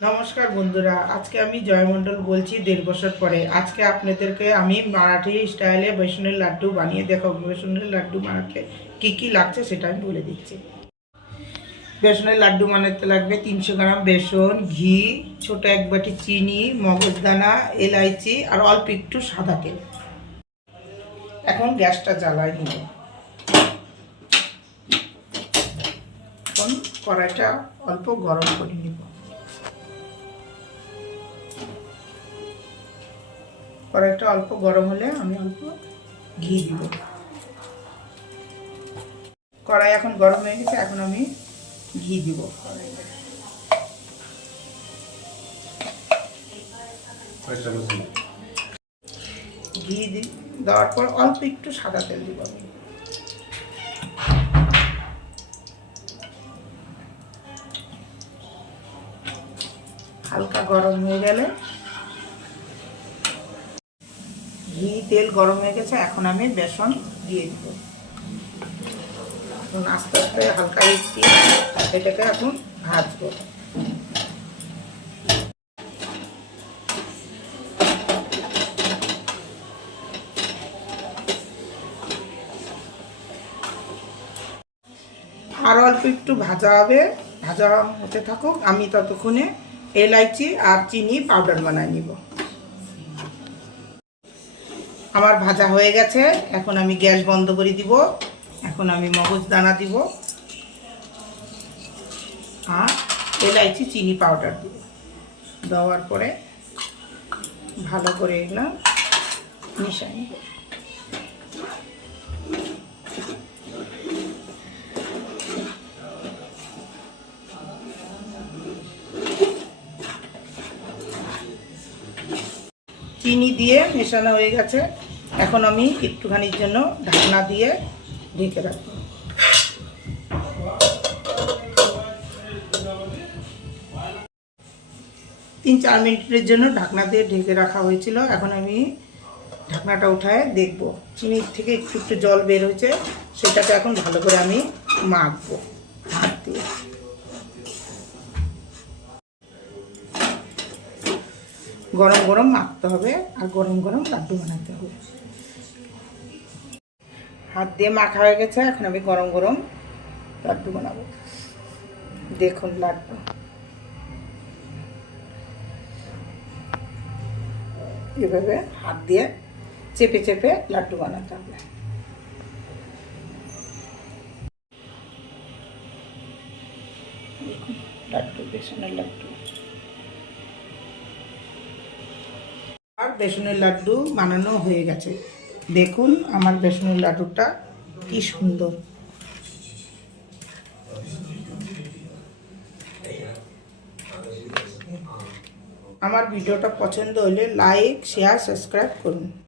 নমস্কার বন্ধুরা, আজকে আমি জয় মণ্ডল বলছি 1.5 বছর পরে। আজকে আপনাদেরকে আমি মারাঠি স্টাইলে বেসনের লাড্ডু বানিয়ে দেখাবো। বেসনের লাড্ডু বানাতে কি কি লাগছে সেটা আমি বলে দিচ্ছি। বেসনের লাড্ডু বানাতে লাগবে 300 গ্রাম বেসন, ঘি, ছোট এক বাটি চিনি, মগজদানা, এলাইচি আর অল্প একটু সাদা তেল। এখন গ্যাসটা জ্বালায় নিব। এখন কড়াইটা অল্প গরম করে নিব। কড়াইটা অল্প গরম হলে আমি অল্প ঘি দিব। কড়াই এখন গরম হয়ে গেছে, এখন আমি ঘি দিব। ঘি দেওয়ার পর অল্প একটু সাদা তেল দিব আমি। হালকা গরম হয়ে গেলে ঘি তেল গরম হয়ে গেছে, এখন আমি বেসন দিয়ে দিব। এখন আস্তে আস্তে হালকা একটু এটাকে এখন ভাজবো। আর অল্প একটু ভাজা হবে, ভাজা হতে থাকুক, আমি ততক্ষণে এলাইচি আর চিনি পাউডার বানায় নিব। আমার ভাজা হয়ে গেছে, এখন আমি গ্যাস বন্ধ করে দিব। এখন আমি মগজদানা দিব আর এলাইচি চিনি পাউডার দিব। দেওয়ার পরে ভালো করে এগুলো মিশাই নিব। চিনি দিয়ে মেশানো হয়ে গেছে, এখন আমি একটুখানির জন্য ঢাকনা দিয়ে ঢেকে রাখবো। 3-4 মিনিটের জন্য ঢাকনা দিয়ে ঢেকে রাখা হয়েছিল। এখন আমি ঢাকনাটা উঠায় দেখব, চিনির থেকে একটু একটু জল বের হয়েছে, সেটাকে এখন ভালো করে আমি মাখবো হাত দিয়ে। গরম গরম মাখতে হবে আর গরম গরম লাড্ডু বানাতে হবে। হাত দিয়ে মাখা হয়ে গেছে, এখন আমি গরম গরম লাড্ডু বানাবো। দেখুন লাড্ডু এভাবে হাত দিয়ে চেপে চেপে লাড্ডু বানাতে হবে। লাড্ডু, বেসনের লাড্ডু। আর বেসনের লাড্ডু বানানো হয়ে গেছে। দেখুন আমার বেসনের লাড্ডুটা কি সুন্দর। আমার ভিডিওটা পছন্দ হলে লাইক, শেয়ার, সাবস্ক্রাইব করুন।